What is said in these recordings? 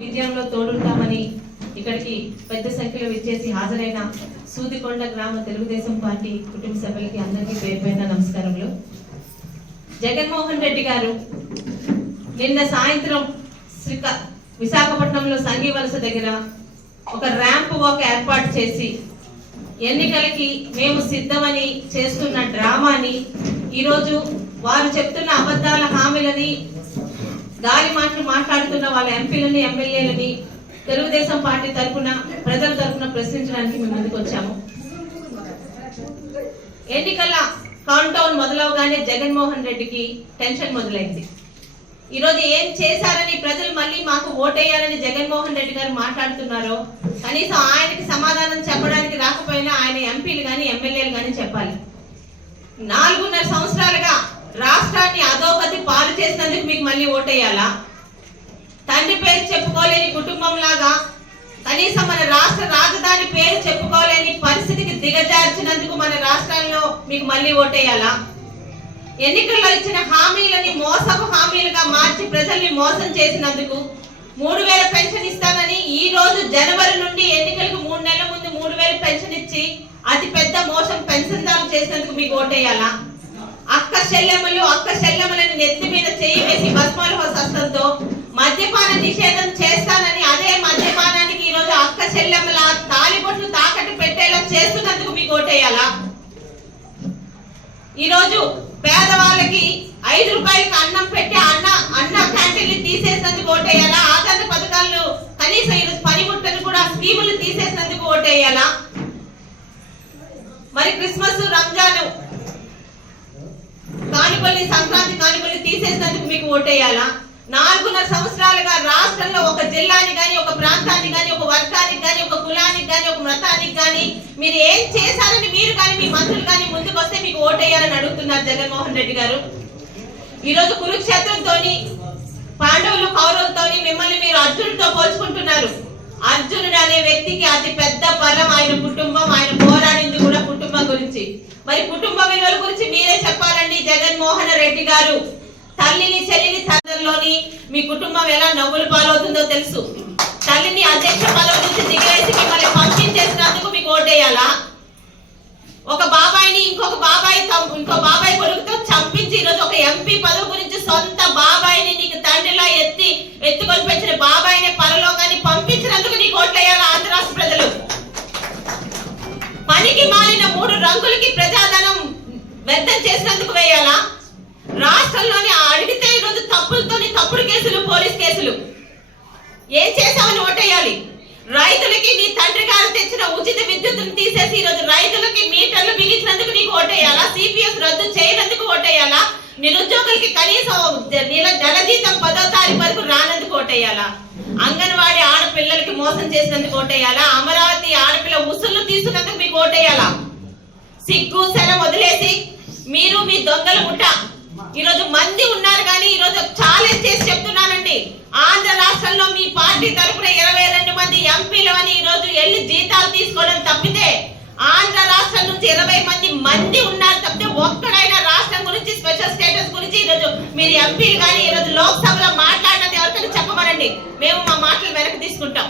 విజయంలో తోడుంటామని ఇక్కడికి పెద్ద సంఖ్యలో విచ్చేసి హాజరైన సూదికొండ గ్రామ తెలుగుదేశం పార్టీ కుటుంబ సభ్యులకి అందరికీ పేరు పేరున నమస్కారములు. జగన్మోహన్ రెడ్డి గారు నిన్న సాయంత్రం శ్రీకా విశాఖపట్నంలో సంఘీ వలస దగ్గర ఒక ర్యాంప్ వాక్ ఏర్పాటు చేసి ఎన్నికలకి మేము సిద్ధమని చేస్తున్న డ్రామాని ఈరోజు వారు చెప్తున్న అబద్ధాల హామీలని గాలి మాటలు మాట్లాడుతున్న వాళ్ళ ఎంపీలని ఎమ్మెల్యేలని తెలుగుదేశం పార్టీ తరఫున ప్రజల తరఫున ప్రశ్నించడానికి మేము ముందుకు వచ్చాము. ఎన్నికల కౌంటౌన్ మొదలవగానే జగన్మోహన్ రెడ్డికి టెన్షన్ మొదలైంది. ఈరోజు ఏం చేశారని ప్రజలు మళ్ళీ మాకు ఓటేయాలని జగన్మోహన్ రెడ్డి గారు మాట్లాడుతున్నారో కనీసం ఆయనకి సమాధానం చెప్పడానికి రాకపోయినా ఆయన ఎంపీలు కానీ ఎమ్మెల్యేలు కానీ చెప్పాలి. నాలుగున్నర సంవత్సరాల రాష్ట్రాన్ని అధోగతి పాలు చేసినందుకు మీకు మళ్ళీ ఓటేయాలా? తండ్రి పేరు చెప్పుకోలేని కుటుంబం లాగా కనీసం మన రాష్ట్ర రాజధాని పేరు చెప్పుకోలేని పరిస్థితికి దిగజార్చినందుకు మన రాష్ట్రాల్లో మీకు మళ్ళీ ఓటేయాలా? ఎన్నికల్లో ఇచ్చిన హామీలని మోసపు హామీలుగా మార్చి ప్రజల్ని మోసం చేసినందుకు మూడు వేల పెన్షన్ ఇస్తానని ఈ రోజు జనవరి నుండి ఎన్నికలకు మూడు నెలల ముందు మూడు వేల పెన్షన్ ఇచ్చి అతి పెద్ద మోసం పెన్షన్దారు చేసినందుకు మీకు ఓటేయాలా? అక్క శల్యములు అక్క శల్యములను నెత్తి మీద చేయి వేసి భస్మాలు హస్తంతో మద్యపాన నిషేధం చేస్తానని అదే మద్యపానానికి ఈ రోజు అక్క చెల్లెమ్మల తాలిబొట్లు తాకట్టు పెట్టేలా చేస్తున్నందుకు మీకు ఓటేయాలా? ఈరోజు పేదవాళ్ళకి ఐదు రూపాయలకి అన్నం పెట్టి అన్న అన్న క్యాంటీన్లు తీసేసినందుకు ఓటేయాలా? ఆధార పథకాలను కనీసం ఈరోజు పనిముట్టను కూడా స్కీములు తీసేసినందుకు ఓటేయాలా? మరి క్రిస్మస్ రంజాను కానిపల్లి సంక్రాంతి కానిపల్లి తీసేసినందుకు మీకు ఓటేయాలా? నాలుగున్నర సంవత్సరాలుగా రాష్ట్రంలో ఒక జిల్లాని కానీ ఒక ప్రాంతానికి కానీ ఒక వర్గానికి కానీ ఒక కులానికి కానీ ఒక మతానికి కానీ మీరు ఏం చేశారని మీరు కానీ మీ మంత్రులు కానీ ముందుకు వస్తే మీకు ఓటేయాలని అడుగుతున్నారు జగన్మోహన్ రెడ్డి గారు. ఈ రోజు పాండవులు కౌరవులతో మిమ్మల్ని మీరు అర్జునుడితో పోల్చుకుంటున్నారు. అర్జునుడు అనే వ్యక్తికి అతి పెద్ద బలం ఆయన కుటుంబం ఆయన పోరాడింది కూడా కుటుంబం గురించి. మరి కుటుంబ విలువల గురించి మీరే చెప్పాలండి జగన్ జగన్మోహన్ రెడ్డి గారు తల్లిని చెల్లిని తండ్రిలోని మీ కుటుంబం ఎలా నవ్వులు పాలవుతుందో తెలుసు. తల్లిని అధ్యక్ష పదవి నుంచి దిగేసి మిమ్మల్ని పంపించేసినందుకు మీకు ఓటేయాలా? ఒక బాబాయిని ఇంకొక బాబాయ్ ఇంకో బాబాయ్ కొడుకుతో చంపించి ఈరోజు ఒక ఎంపీ పదవి గురించి సొంత బాబాయిని నీకు తండ్రిలా ఎత్తి ఎత్తుకొని పెంచిన బాబాయిని పరలోకాన్ని పంపించినందుకు నీకు ఓట్లేయాలి ఆంధ్ర రాష్ట్ర ప్రజలు? పనికి మాలిన మూడు రంగులకి ప్రజాధనం వ్యర్థం చేసినందుకు వేయాలా? రాష్ట్రంలోని అడిగితే ఈరోజు తప్పులతోని తప్పుడు కేసులు పోలీస్ కేసులు. ఏం చేశామని ఓటేయాలి? రైతులకి నీ తండ్రి గారు తెచ్చిన ఉచిత విద్యుత్తును తీసేసి ఈరోజు రైతులకి మీటర్లు బిగించినందుకు నీకు ఓటేయాలా? సిపిఎస్ రద్దు చేయనందుకు ఓటేయాలా? నిరుద్యోగులకి కనీసం జ- నెల నెల జీతం పదో తారీఖు వరకు రానందుకు ఓటేయాలా? అంగన్వాడీ ఆడపిల్లలకి మోసం చేసినందుకు ఓటేయాలా? అమరావతి ఆడపిల్ల ఉసులు తీసుకున్నందుకు మీకు ఓటేయాలా? సిగ్గు సెల వదిలేసి మీరు మీ దొంగల ముఠా ఈరోజు మంది ఉన్నారు కానీ ఈరోజు ఛాలెంజ్ చేసి చెప్తున్నానండి. ఆంధ్ర రాష్ట్రంలో మీ పార్టీ తరఫున ఇరవై రెండు మంది ఎంపీలు అని ఈరోజు వెళ్ళి జీతాలు తీసుకోవడం తప్పితే ఆంధ్ర రాష్ట్రం నుంచి ఇరవై మంది మంది ఉన్నారు తప్పితే ఒక్కడైనా రాష్ట్రం గురించి స్పెషల్ స్టేటస్ గురించి ఈరోజు మీరు ఎంపీలు కానీ ఈరోజు లోక్సభలో మాట్లాడినది ఎవరికైనా చెప్పమనండి. మేము మా మాటలు వెనక్కి తీసుకుంటాం.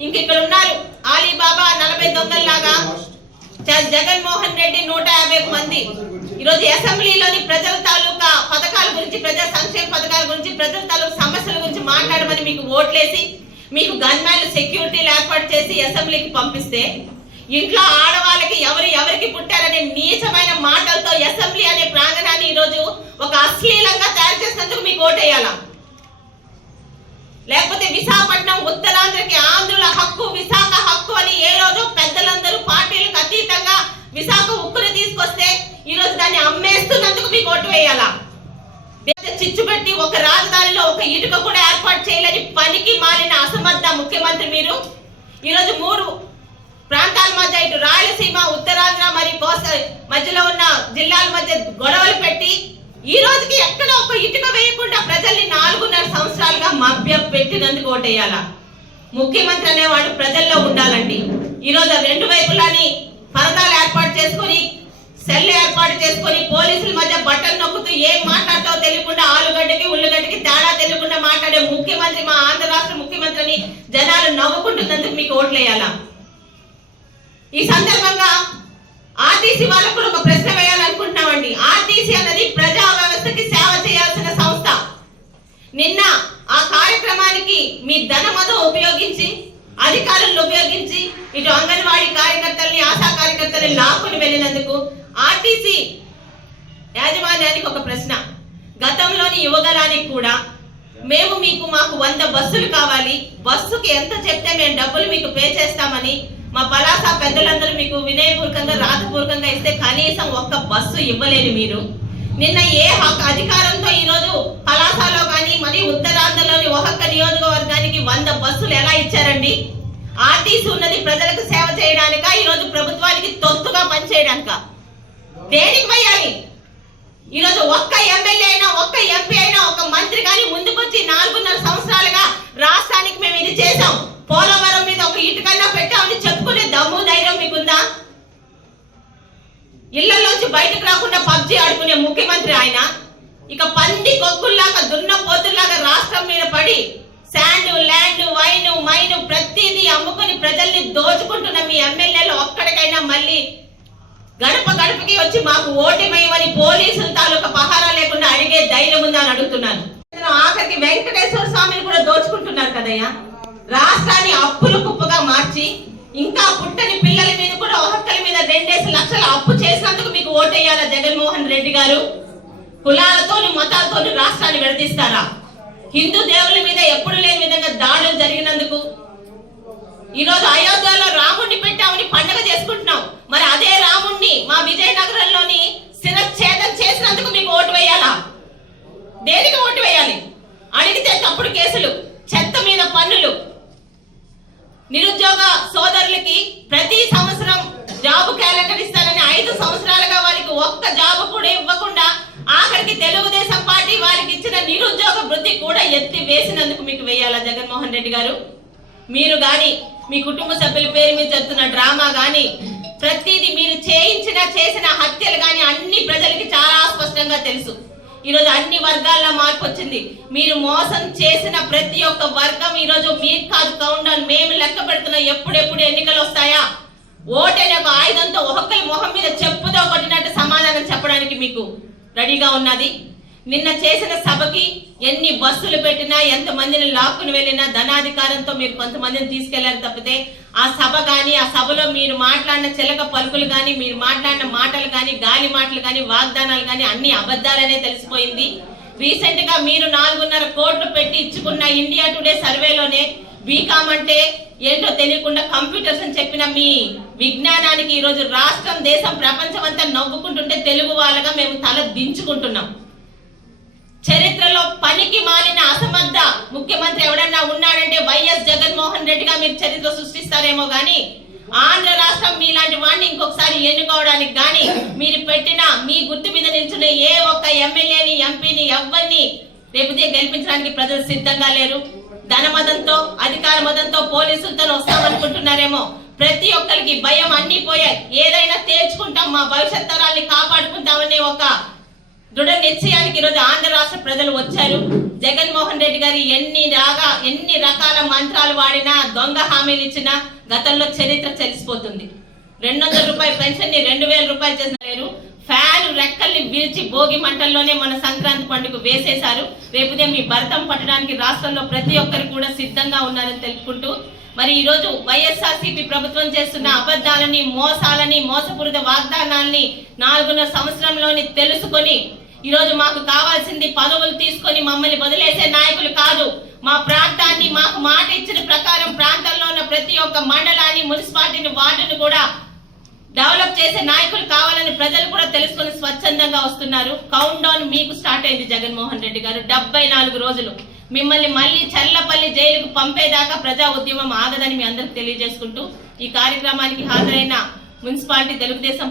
ఇంక ఇక్కడ ఉన్నారు ఆలీబాబా నలభై దొంగల్లాగా జ- జగన్మోహన్ రెడ్డి నూట యాభై మంది. ఈరోజు అసెంబ్లీలోని ప్రజలు తాలూకా పథకాల గురించి ప్రజా సంక్షేమ పథకాల గురించి ప్రజల తాలూకా సమస్యల గురించి మాట్లాడమని మీకు ఓట్లేసి మీకు గన్మ్యాన్లు సెక్యూరిటీలు ఏర్పాటు చేసి అసెంబ్లీకి పంపిస్తే ఇంట్లో ఆడవాళ్ళకి ఎవరు ఎవరికి పుట్టారనే నీచమైన మాటలతో అసెంబ్లీ అనే ప్రాంగణాన్ని ఈరోజు ఒక అశ్లీలంగా తయారు చేసినందుకు మీకు ఓటేయాలా? లేకపోతే విశాఖపట్నం ఉత్తరాంధ్రకి ఆంధ్రుల హక్కు విశాఖ హక్కు అని ఏ రోజు పెద్దలందరూ పార్టీలకు అతీతంగా విశాఖ ఉక్కుని తీసుకొస్తే ఈరోజు దాన్ని అమ్మేస్తున్నందుకు మీకు ఓటు వేయాలా? చిచ్చు పెట్టి ఒక రాజధానిలో ఒక ఇటుక కూడా ఏర్పాటు చేయలేని పనికి మారిన అసమర్థ ముఖ్యమంత్రి మీరు. ఈ రోజు మూడు ప్రాంతాల మధ్య ఇటు రాయలసీమ ఉత్తరాంధ్ర మరియు కోస మధ్యలో ఉన్న జిల్లాల మధ్య గొడవలు పెట్టి ఈ రోజుకి ఎక్కడ ఒక ఇటుక వేయకుండా ప్రజల్ని నాలుగున్నర సంవత్సరాలుగా మభ్య పెట్టినందుకు ఓటేయాల. ముఖ్యమంత్రి అనేవాడు ప్రజల్లో ఉండాలండి. ఈ రోజు రెండు వైపులాని పరదాలు ఏర్పాటు చేసుకొని సెల్ ఏర్పాటు చేసుకొని పోలీసుల మధ్య బట్టలు నొక్కుతూ ఏం మాట్లాడతావో తెలియకుండా ఆలుగడ్డకి ఉల్లిగడ్డకి తేడా తెలియకుండా మాట్లాడే ముఖ్యమంత్రి మా ఆంధ్ర రాష్ట్ర ముఖ్యమంత్రిని జనాలు నవ్వుకుంటున్నందుకు మీకు ఓట్లేయాలా? ఈ సందర్భంగా ఆర్టీసీ వాళ్ళకు కూడా ఒక ప్రశ్న వేయాలనుకుంటున్నామండి. ఆర్టీసీ అన్నది ప్రజా వ్యవస్థకి సేవ చేయాల్సిన సంస్థ. నిన్న ఆ కార్యక్రమానికి మీ ధనమతం ఉపయోగించి అధికారులను ఉపయోగించి ఇటు అంగన్వాడీ కార్యకర్తల్ని ఆశా కార్యకర్తల్ని లాక్కుని వెళ్ళినందుకు ఆర్టీసీ యాజమాన్యానికి ఒక ప్రశ్న. గతంలోని యువగలానికి కూడా మేము మీకు మాకు వంద బస్సులు కావాలి. బస్సుకి ఎంత చెప్తే మేము డబ్బులు మీకు పే చేస్తామని మా పలాస పెద్దలందరూ మీకు వినయపూర్వకంగా రాతపూర్వకంగా ఇస్తే కనీసం ఒక్క బస్సు ఇవ్వలేదు మీరు. నిన్న ఏ హక్కు అధికారంతో ఈ రోజు పలాసలో కానీ మరి ఉత్తరాంధ్రలోని ఒక్కొక్క నియోజకవర్గానికి వంద బస్సులు ఎలా ఇచ్చారండి? ఆర్టీసీ ఉన్నది ప్రజలకు సేవ చేయడానిక? ఈరోజు ప్రభుత్వానికి తొత్తుగా పనిచేయడానిక? దేనికి పోయాలి? ఈరోజు ఒక్క ఎమ్మెల్యే అయినా ఒక్క ఎంపీ అయినా ఒక మంత్రి కానీ ముందుకొచ్చి నాలుగున్నర సంవత్సరాలుగా రాష్ట్రానికి మేము ఇది చేసాం పోలవరం మీద ఒక ఇటుకన్నా పెట్టామని చెప్పుకునే దమ్ము ధైర్యం మీకుందా? ఇళ్ళలోంచి బయటకు రాకుండా పబ్జి ఆడుకునే ముఖ్యమంత్రి ఆయన. ఇక పంది కొక్కుల్లాగా దున్న పోతుల్లాగా రాష్ట్రం మీద పడి శాండ్ ల్యాండ్ వైన్ మైన్ ప్రతిదీ అమ్ముకుని ప్రజల్ని దోచుకుంటున్న మీ ఎమ్మెల్యేలు ఒక్కడికైనా మళ్ళీ గడప గడపకి వచ్చి మాకు ఓటమేయమని పోలీసుల తాలూకా పహారా లేకుండా అడిగే ధైర్యం ఉందా అని అడుగుతున్నాను. ఆఖరికి వెంకటేశ్వర స్వామిని కూడా దోచుకుంటున్నారు కదయ్యా. రాష్ట్రాన్ని అప్పుల కుప్పగా మార్చి ఇంకా పుట్టని పిల్లల మీద కూడా ఒక్కరి మీద రెండేసి లక్షల అప్పు చేసినందుకు మీకు ఓటేయాలా జగన్మోహన్ రెడ్డి గారు? కులాలతోని మతాలతోని రాష్ట్రాన్ని విడదీస్తారా? హిందూ దేవుళ్ళ మీద ఎప్పుడు లేని విధంగా దాడులు జరిగినందుకు ఈరోజు అయోధ్యలో రాముణ్ణి పెట్టామని పండగ చేసుకుంటున్నాం. మరి అదే రాముణ్ణి మా విజయనగరంలోని శిరఛేదం చేసినందుకు మీకు ఓటు వేయాలా? దేనికి ఓటు వేయాలి? అడిగితే తప్పుడు కేసులు చెత్త మీద పన్నులు. నిరుద్యోగ సోదరులకి ప్రతి సంవత్సరం జాబ్ క్యాలెండర్ ఇస్తారని ఐదు సంవత్సరాలుగా వారికి ఒక్క జాబ్ కూడా ఇవ్వకుండా ఆఖరికి తెలుగుదేశం పార్టీ వారికి ఇచ్చిన నిరుద్యోగ వృద్ధి కూడా ఎత్తి వేసినందుకు మీకు వేయాలా జగన్మోహన్ రెడ్డి గారు? మీరు కానీ మీ కుటుంబ సభ్యుల పేరు మీద చెప్తున్న డ్రామా కానీ ప్రతిదీ మీరు చేయించిన చేసిన హత్యలు కానీ అన్ని ప్రజలకి చాలా స్పష్టంగా తెలుసు. ఈరోజు అన్ని వర్గాల్లో మార్పు వచ్చింది. మీరు మోసం చేసిన ప్రతి ఒక్క వర్గం ఈరోజు మీరు కాదు కౌంట్ డౌన్ మేము లెక్క పెడుతున్నాం. ఎప్పుడెప్పుడు ఎన్నికలు వస్తాయా? ఓటైన ఒక ఆయుధంతో ఒక్కొక్కరి మొహం మీద చెప్పుతో కొట్టినట్టు సమాధానం చెప్పడానికి మీకు రెడీగా ఉన్నది. నిన్న చేసిన సభకి ఎన్ని బస్సులు పెట్టినా ఎంత మందిని లాక్కుని వెళ్ళినా ధనాధికారంతో మీరు కొంతమందిని తీసుకెళ్ళారు తప్పితే ఆ సభ కానీ ఆ సభలో మీరు మాట్లాడిన చిలక పలుకులు కానీ మీరు మాట్లాడిన మాటలు కానీ గాలి మాటలు కానీ వాగ్దానాలు కానీ అన్ని అబద్ధాలనే తెలిసిపోయింది. రీసెంట్గా మీరు నాలుగున్నర కోట్లు పెట్టి ఇచ్చుకున్న ఇండియా టుడే సర్వేలోనే బీకామ్ అంటే ఏంటో తెలియకుండా కంప్యూటర్స్ అని చెప్పిన మీ విజ్ఞానానికి ఈరోజు రాష్ట్రం దేశం ప్రపంచం అంతా నవ్వుకుంటుంటే తెలుగు వాళ్ళగా మేము తల దించుకుంటున్నాం. చరిత్రలో పనికి మాలిన అసమర్థ ముఖ్యమంత్రి ఎవడన్నా ఉన్నాడంటే వైఎస్ జగన్మోహన్ రెడ్డిగా మీరు చరిత్ర సృష్టిస్తారేమో గాని ఆంధ్ర రాష్ట్రం మీలాంటి వాడిని ఇంకొకసారి ఎన్నుకోవడానికి గాని మీరు పెట్టిన మీ గుర్తు మీద నిల్చున్న ఏ ఒక్క ఎమ్మెల్యేని ఎంపీని ఎవరిని రేపుదే గెలిపించడానికి ప్రజలు సిద్ధంగా లేరు. ధనమదంతో అధికార మదంతో పోలీసులతో వస్తామనుకుంటున్నారేమో. ప్రతి ఒక్కరికి భయం అన్ని పోయాయి. ఏదైనా తేల్చుకుంటాం మా భవిష్యత్ తరాల్ని కాపాడుకుంటామనే ఒక దృఢ నిశ్చయానికి ఈరోజు ఆంధ్ర రాష్ట్ర ప్రజలు వచ్చారు. జగన్మోహన్ రెడ్డి గారు ఎన్ని రాగా ఎన్ని రకాల మంత్రాలు వాడినా దొంగ హామీలు ఇచ్చినా గతంలో చరిత్ర తెలిసిపోతుంది. రెండు వందల రూపాయల పెన్షన్ని రెండు వేల రూపాయలు చేసిన లేరు. ఫ్యాన్ రెక్కల్ని విరిచి భోగి మంటల్లోనే మన సంక్రాంతి పండుగ వేసేశారు. రేపుదే మీ భరతం పట్టడానికి రాష్ట్రంలో ప్రతి ఒక్కరు కూడా సిద్ధంగా ఉన్నారని తెలుపుకుంటూ మరి ఈరోజు వైఎస్ఆర్సీపీ ప్రభుత్వం చేస్తున్న అబద్ధాలని మోసాలని మోసపూరిత వాగ్దానాల్ని నాలుగున్నర సంవత్సరంలోని తెలుసుకొని ఈరోజు మాకు కావాల్సింది పదవులు తీసుకొని మమ్మల్ని వదిలేసే నాయకులు కాదు. మా ప్రాంతాన్ని మాకు మాట ఇచ్చిన ప్రకారం ప్రాంతంలో ఉన్న ప్రతి ఒక్క మండలాన్ని మున్సిపాలిటీని వార్డును కూడా డెవలప్ చేసే నాయకులు కావాలని ప్రజలు కూడా తెలుసుకొని స్వచ్ఛందంగా వస్తున్నారు. కౌంట్ డౌన్ మీకు స్టార్ట్ అయింది జగన్మోహన్ రెడ్డి గారు. డెబ్బై నాలుగు రోజులు. మిమ్మల్ని మళ్ళీ చల్లపల్లి జైలుకు పంపేదాకా ప్రజా ఉద్యమం ఆగదని మీ అందరికి తెలియజేసుకుంటూ ఈ కార్యక్రమానికి హాజరైన మున్సిపాలిటీ తెలుగుదేశం